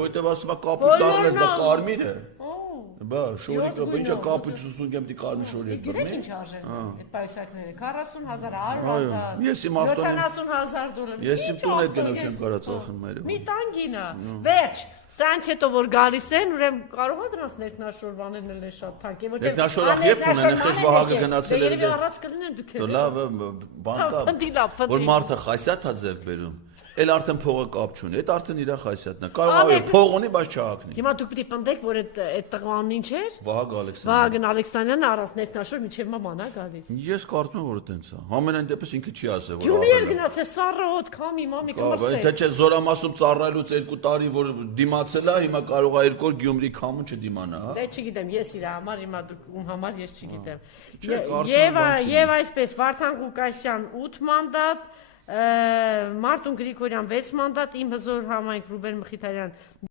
Որտեւ ասում է կապույտ դառնես դա կարմիր է։ Բա, շորիկը ինչա կապույտ սուսունք եմ դի կարմիր շորի հետ Գիտեք ինչ արժեն այդ պայսակները 40,000, 100,000, Ես իմ ավտոն 70,000 դոլար։ Ես իմ տուն հետ գնով չեմ կարա ծախեմ մերը։ Մի տանգինա։ Վերջ, սրանց հետո որ գալիս են, ուրեմն կարող է դրանց ներքնաշորվաներն էլ շատ թանկ է, որտեղ Ներքնաշորվան երբ ունեն, խես Վահագը գնացել է։ Երևի առած կլինեն դուք էլ։ Լավ, բան կա։ Որ մարդը խայսյաթ է ձեռք բերում։ Էլ արդեն փողը կապ չունի, այդ արդեն իր խայսյաթն է։ Կարող է փող ունի, բայց չհակնի։ Հիմա դուք պիտի պնդեք, որ այդ տղան ինչ էր։ Վահագն Վահագն Ալեքսանյանը առանց ներքնաշոր միջև մաման է գալիս։ Ես կարծում եմ որ տենց է։ Համենայն դեպս ինքը չի ասել որ Գյունի էր գնացել սառը հոտ քամի մամի կմրսել։ Թե չէ Զորամասում ծառայելուց 2 տարի որ դիմացել է, հիմա կարող է 2 օր Գյումրի քամուն չդիմանա, հա։ Դե չգիտեմ, ես իր համար հիմա դուք ում համար ես չգիտեմ։ Եվ այսպես Վարդան Ղուկասյան 8 մանդատ, Մարտուն Գրիգորյան 6 մանդատ, իմ հզոր համայնք Ռուբեն Մխիթարյան